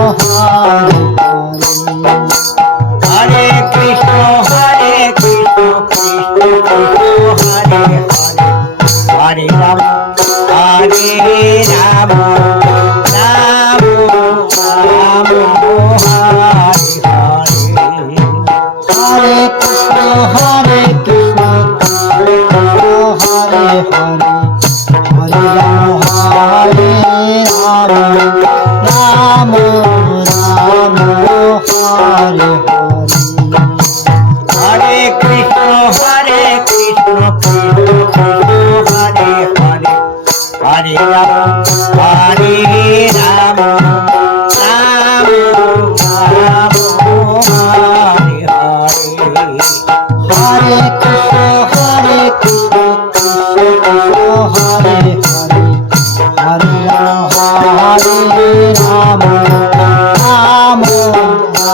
Maha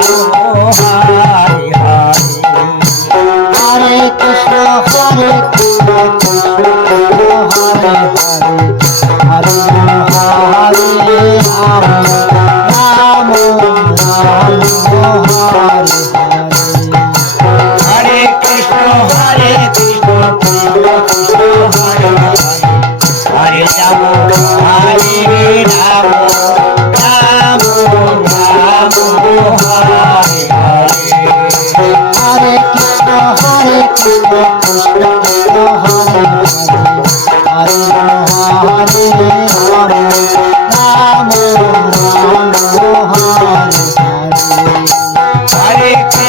Hare Hare Hare Hare